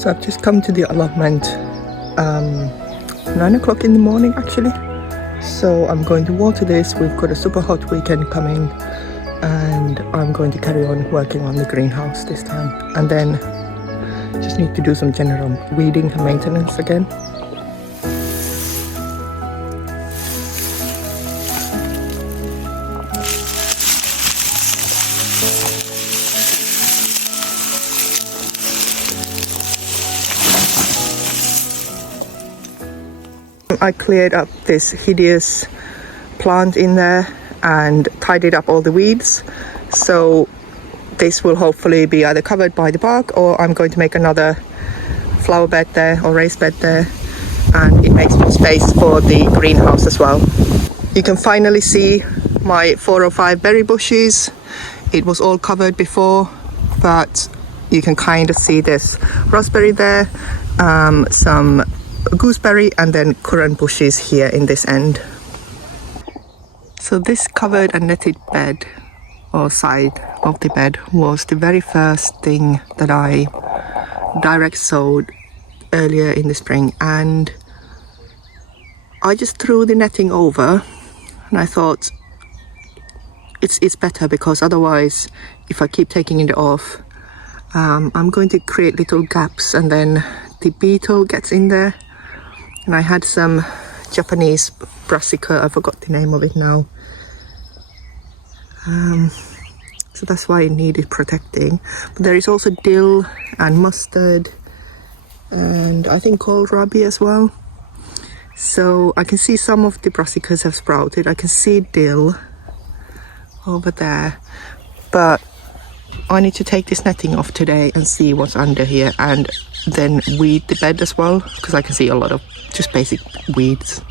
So I've just come to the allotment 9 o'clock in the morning actually. So I'm going to water this. We've got a super hot weekend coming and I'm going to carry on working on the greenhouse this time, and then just need to do some general weeding and maintenance again. I cleared up this hideous plant in there and tidied up all the weeds, so this will hopefully be either covered by the bark or I'm going to make another flower bed there or raised bed there, and it makes more space for the greenhouse as well. You can finally see my 4 or 5 berry bushes. It was all covered before, but you can kind of see this raspberry there, some gooseberry, and then currant bushes here in this end. So this covered and netted bed or side of the bed was the very first thing that I direct sowed earlier in the spring, and I just threw the netting over and I thought it's better, because otherwise if I keep taking it off I'm going to create little gaps and then the beetle gets in there. And I had some Japanese brassica, I forgot the name of it now. So that's why it needed protecting. But there is also dill and mustard and I think kohlrabi as well. So I can see some of the brassicas have sprouted. I can see dill over there. But I need to take this netting off today and see what's under here, and then weed the bed as well, because I can see a lot of just basic weeds.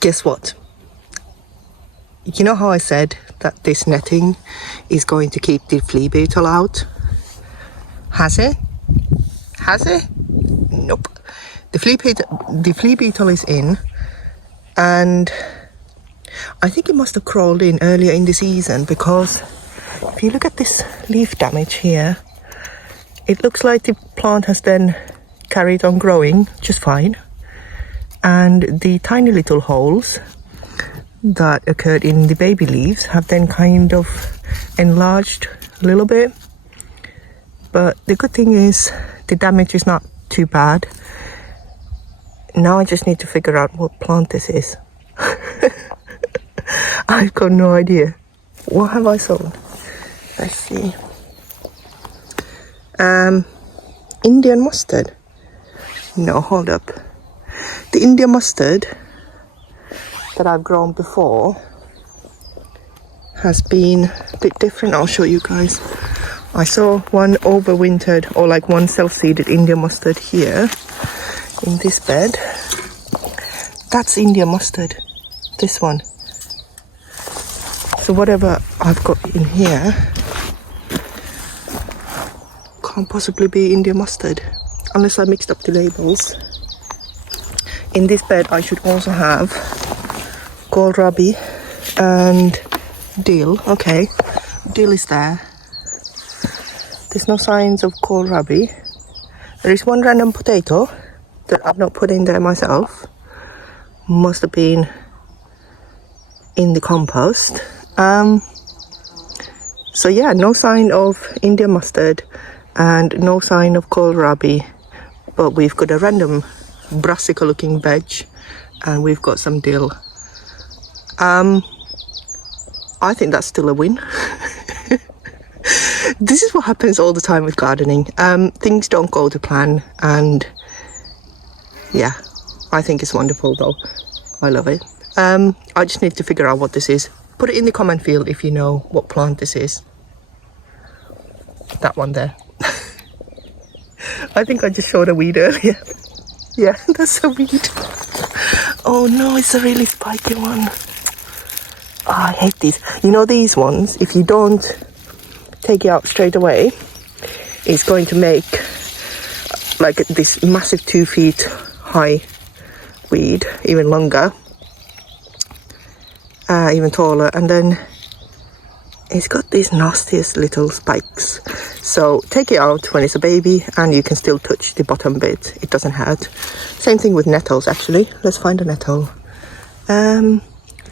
Guess what? You know how I said that this netting is going to keep the flea beetle out? Has it? Has it? Nope. The flea beetle is in, and I think it must have crawled in earlier in the season, because if you look at this leaf damage here, it looks like the plant has then carried on growing just fine, and the tiny little holes that occurred in the baby leaves have then kind of enlarged a little bit. But the good thing is the damage is not too bad. Now I just need to figure out what plant this is. I've got no idea. What have I sown? Let's see. Indian mustard. No, hold up. The Indian mustard that I've grown before has been a bit different. I'll show you guys. I saw one overwintered, or like one self-seeded Indian mustard here in this bed. That's Indian mustard, this one. So whatever I've got in here can't possibly be Indian mustard unless I mixed up the labels. In this bed I should also have kohlrabi and dill. Okay, dill is there. There's no signs of kohlrabi. There is one random potato that I've not put in there myself. Must have been in the compost. So yeah, no sign of Indian mustard and no sign of kohlrabi, but we've got a random brassica looking veg and we've got some dill. I think that's still a win. This is what happens all the time with gardening. Things don't go to plan, and yeah, I think it's wonderful though. I love it. I just need to figure out what this is. Put it in the comment field if you know what plant this is. That one there. I think I just showed a weed earlier. Yeah, that's a weed. Oh no, it's a really spiky one. Oh, I hate these. You know these ones, if you don't take it out straight away, it's going to make like this massive 2 feet high weed, even longer, even taller, and then it's got these nastiest little spikes. So take it out when it's a baby and you can still touch the bottom bit, it doesn't hurt. Same thing with nettles actually. Let's find a nettle.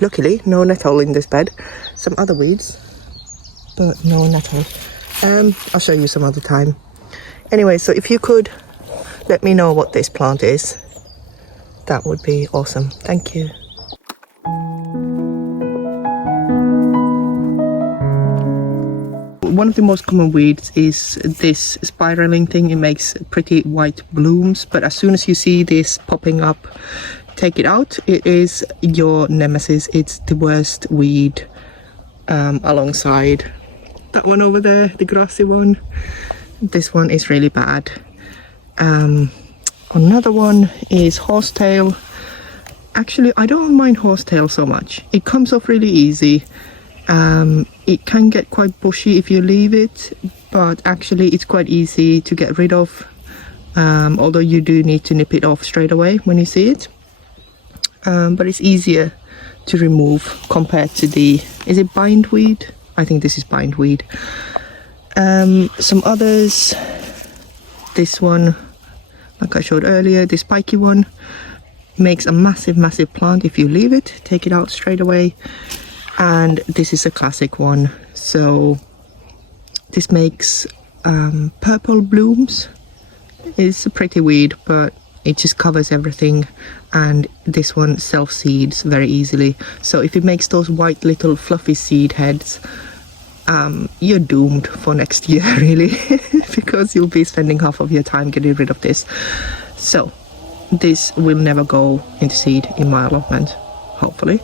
Luckily no nettle in this bed. Some other weeds, but no nettle. I'll show you some other time. Anyway, so if you could let me know what this plant is, that would be awesome. Thank you. One of the most common weeds is this spiraling thing. It makes pretty white blooms, but as soon as you see this popping up, take it out. It is your nemesis. It's the worst weed, alongside that one over there, the grassy one. This one is really bad. Another one is horsetail. Actually, I don't mind horsetail so much. It comes off really easy. It can get quite bushy if you leave it, but actually it's quite easy to get rid of, although you do need to nip it off straight away when you see it. But it's easier to remove compared to the, is it bindweed? I think this is bindweed. Some others, this one, like I showed earlier, the spiky one, makes a massive plant if you leave it. Take it out straight away. And this is a classic one. So this makes purple blooms. It's a pretty weed, but it just covers everything, and this one self-seeds very easily. So if it makes those white little fluffy seed heads, you're doomed for next year really, because you'll be spending half of your time getting rid of this. So this will never go into seed in my allotment, hopefully.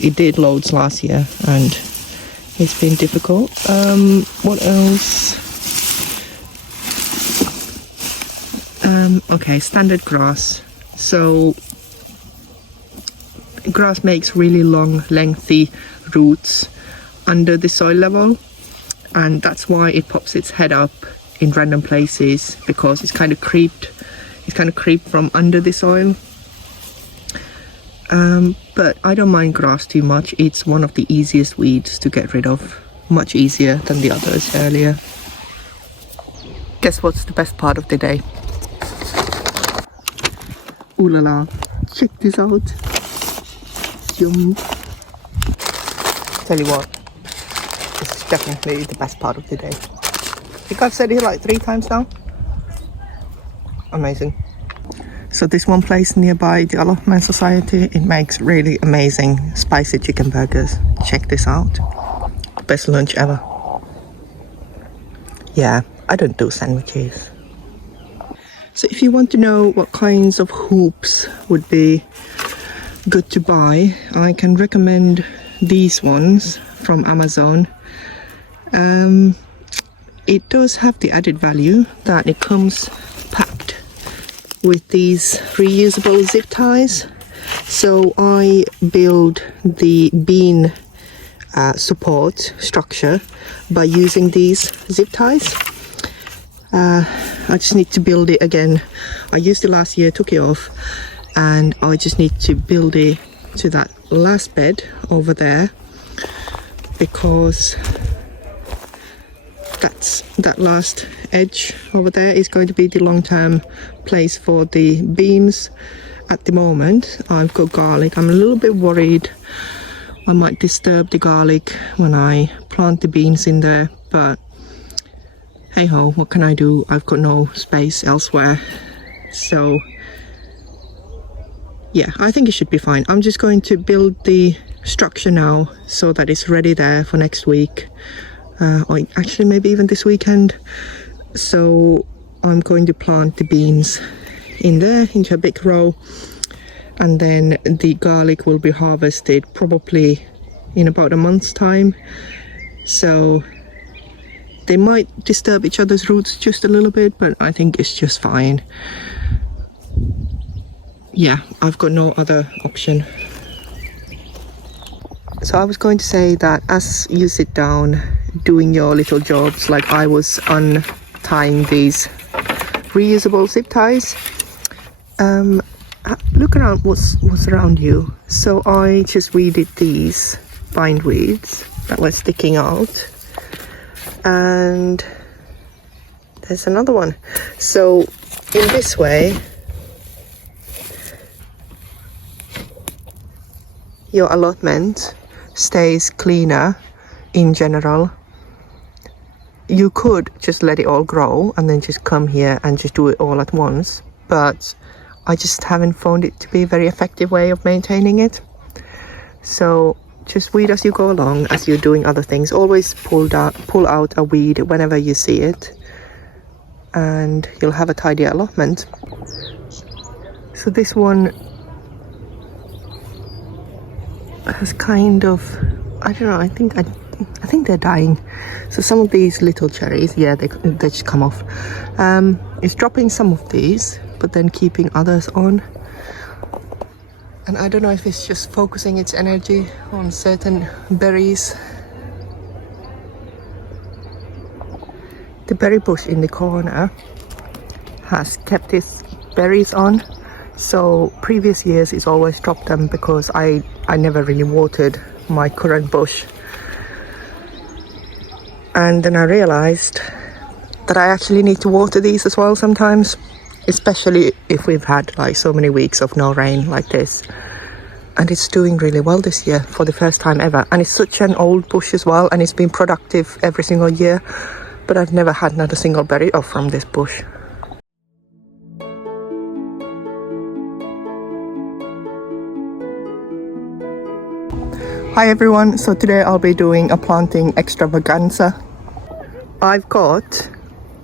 It did loads last year and it's been difficult. What else? Okay, standard grass. So grass makes really long, lengthy roots under the soil level, and that's why it pops its head up in random places, because it's kind of creeped from under the soil. But I don't mind grass too much. It's one of the easiest weeds to get rid of, much easier than the others earlier. Guess what's the best part of the day? Ooh la la, check this out. Yum. Tell you what, this is definitely the best part of the day. I think I've said it like 3 times now. Amazing. So this one place nearby the Allotment Society, it makes really amazing spicy chicken burgers. Check this out. Best lunch ever. Yeah, I don't do sandwiches. So if you want to know what kinds of hoops would be good to buy, I can recommend these ones from Amazon. It does have the added value that it comes packed with these reusable zip ties. So I build the bean support structure by using these zip ties. I just need to build it again. I used it last year, took it off, and I just need to build it to that last bed over there, because that last edge over there is going to be the long-term place for the beans. At the moment I've got garlic. I'm a little bit worried I might disturb the garlic when I plant the beans in there, but hey ho, what can I do? I've got no space elsewhere. So yeah, I think it should be fine. I'm just going to build the structure now so that it's ready there for next week, or actually maybe even this weekend. So I'm going to plant the beans in there into a big row, and then the garlic will be harvested probably in about a month's time. So they might disturb each other's roots just a little bit, but I think it's just fine. Yeah, I've got no other option. So I was going to say that as you sit down doing your little jobs, like I was untying these reusable zip ties, look around what's around you. So I just weeded these bindweeds that were sticking out, and there's another one. So in this way, your allotment stays cleaner in general. You could just let it all grow and then just come here and just do it all at once, but I just haven't found it to be a very effective way of maintaining it. So just weed as you go along, as you're doing other things. Always pull out a weed whenever you see it, and you'll have a tidy allotment. So this one has kind of, I don't know, I think they're dying. So some of these little cherries, yeah, they just come off. It's dropping some of these, but then keeping others on. And I don't know if it's just focusing its energy on certain berries. The berry bush in the corner has kept its berries on. So previous years it's always dropped them because I never really watered my current bush. And then I realized that I actually need to water these as well sometimes, especially if we've had like so many weeks of no rain like this. And it's doing really well this year for the first time ever. And it's such an old bush as well, and it's been productive every single year. But I've never had not a single berry off from this bush. Hi everyone, so today I'll be doing a planting extravaganza. I've got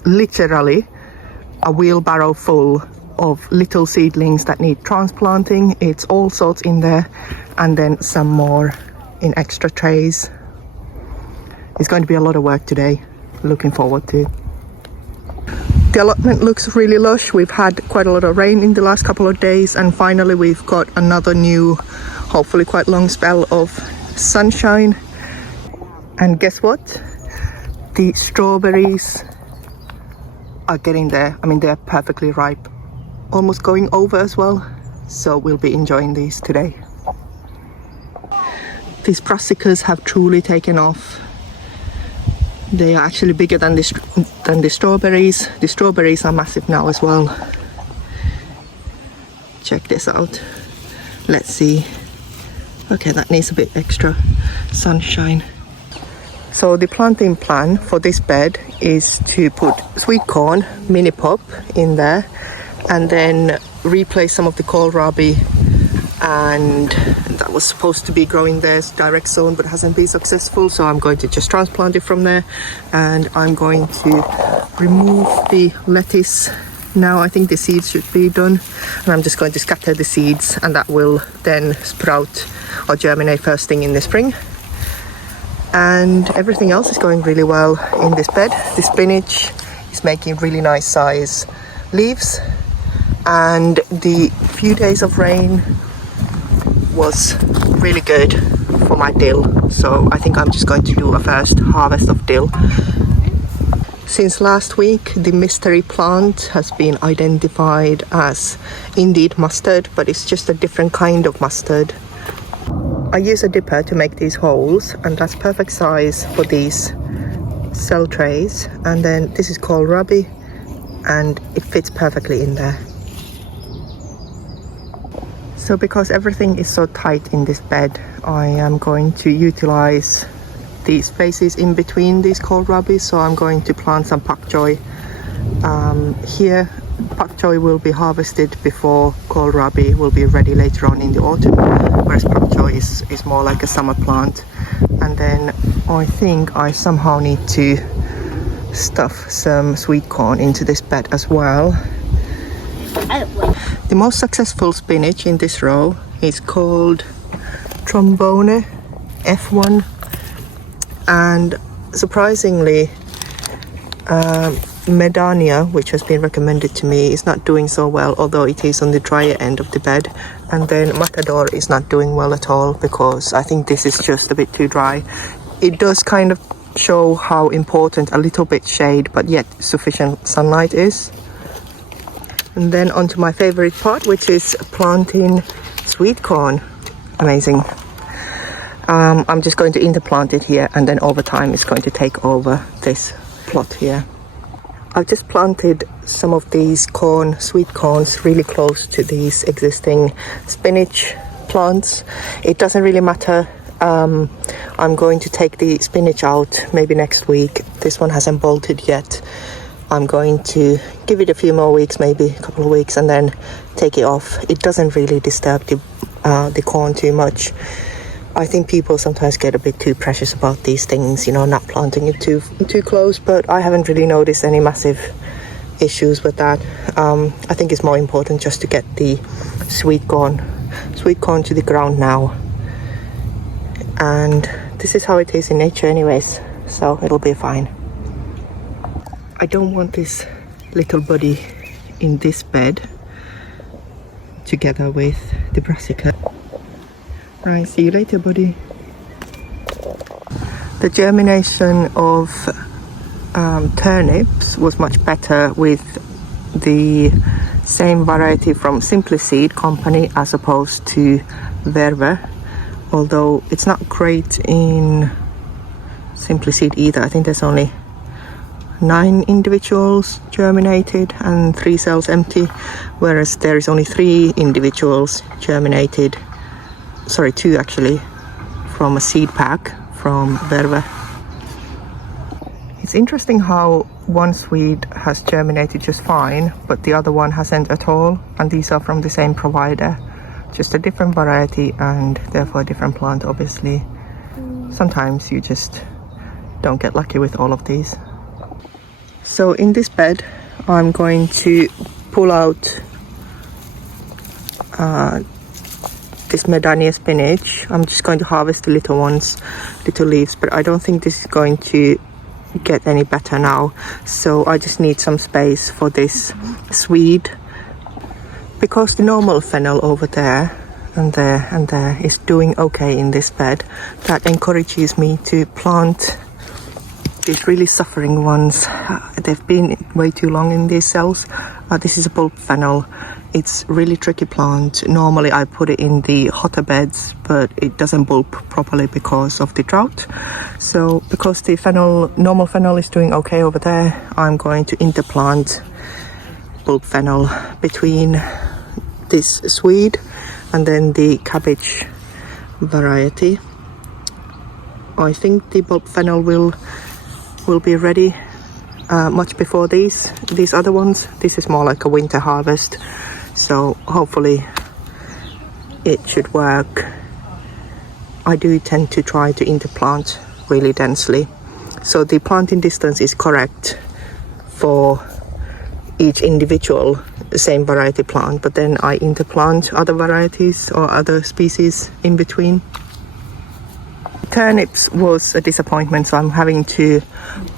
literally a wheelbarrow full of little seedlings that need transplanting. It's all sorts in there, and then some more in extra trays. It's going to be a lot of work today. Looking forward to it. The allotment looks really lush. We've had quite a lot of rain in the last couple of days, and finally we've got another new, hopefully quite long spell of sunshine. And guess what? The strawberries are getting there. I mean, they're perfectly ripe, almost going over as well. So we'll be enjoying these today. These brassicas have truly taken off. They are actually bigger than the strawberries. The strawberries are massive now as well. Check this out. Let's see. Okay, that needs a bit extra sunshine. So the planting plan for this bed is to put sweet corn, mini pop in there, and then replace some of the kohlrabi, and that was supposed to be growing there's direct sown but hasn't been successful, so I'm going to just transplant it from there. And I'm going to remove the lettuce now. I think the seeds should be done, and I'm just going to scatter the seeds, and that will then sprout or germinate first thing in the spring. And everything else is going really well in this bed. The spinach is making really nice size leaves, and the few days of rain was really good for my dill, so I think I'm just going to do a first harvest of dill. Since last week, the mystery plant has been identified as indeed mustard, but it's just a different kind of mustard. I use a dipper to make these holes, and that's perfect size for these cell trays. And then this is kohlrabi, and it fits perfectly in there. So because everything is so tight in this bed, I am going to utilize these spaces in between these kohlrabi. So I'm going to plant some pak choi here. Pak choi will be harvested before kohlrabi will be ready later on in the autumn, whereas pak choi is more like a summer plant. And then I think I somehow need to stuff some sweet corn into this bed as well. The most successful spinach in this row is called Trombone F1, and surprisingly Medania, which has been recommended to me, is not doing so well, although it is on the drier end of the bed. And then Matador is not doing well at all because I think this is just a bit too dry. It does kind of show how important a little bit shade but yet sufficient sunlight is. And then onto my favorite part, which is planting sweet corn. Amazing. I'm just going to interplant it here, and then over time it's going to take over this plot here. I've just planted some of these sweet corns, really close to these existing spinach plants. It doesn't really matter. I'm going to take the spinach out maybe next week. This one hasn't bolted yet. I'm going to give it a few more weeks, maybe a couple of weeks, and then take it off. It doesn't really disturb the corn too much. I think people sometimes get a bit too precious about these things, not planting it too close, but I haven't really noticed any massive issues with that. I think it's more important just to get the sweet corn to the ground now. And this is how it is in nature anyways, so it'll be fine. I don't want this little buddy in this bed together with the brassica. Right, see you later, buddy. The germination of turnips was much better with the same variety from Simply Seed company as opposed to Verve, although it's not great in Simply Seed either. I think there's only 9 individuals germinated and 3 cells empty, whereas there is only 3 individuals germinated. Sorry, 2 actually, from a seed pack from Verve. It's interesting how one seed has germinated just fine, but the other one hasn't at all, and these are from the same provider, just a different variety and therefore a different plant, obviously. Sometimes you just don't get lucky with all of these. So in this bed, I'm going to pull out this Medania spinach. I'm just going to harvest the little leaves, but I don't think this is going to get any better now. So I just need some space for this swede, because the normal fennel over there and there is doing okay in this bed. That encourages me to plant these really suffering ones. They've been way too long in these cells. This is a bulb fennel. It's really tricky plant. Normally I put it in the hotter beds, but it doesn't bulb properly because of the drought. So because the normal fennel is doing okay over there, I'm going to interplant bulb fennel between this swede and then the cabbage variety. I think the bulb fennel will be ready much before these other ones. This is more like a winter harvest, so hopefully it should work. I do tend to try to interplant really densely, so the planting distance is correct for each individual same variety plant, but then I interplant other varieties or other species in between. Turnips was a disappointment, so I'm having to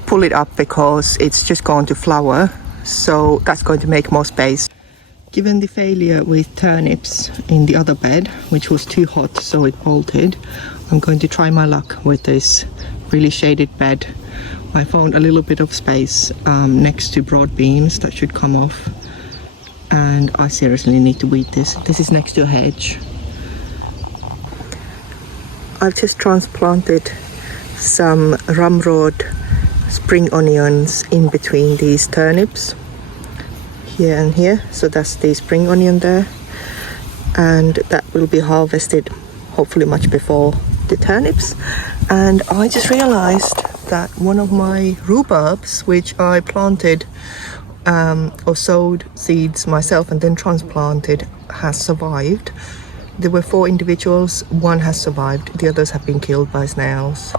pull it up because it's just gone to flower, so that's going to make more space. Given the failure with turnips in the other bed, which was too hot so it bolted, I'm going to try my luck with this really shaded bed. I found a little bit of space next to broad beans that should come off, and I seriously need to weed this. This is next to a hedge. I've just transplanted some ramrod spring onions in between these turnips, here and here. So that's the spring onion there, and that will be harvested hopefully much before the turnips. And I just realized that one of my rhubarbs, which I planted or sowed seeds myself and then transplanted, has survived. There were 4 individuals, 1 has survived, the others have been killed by snails.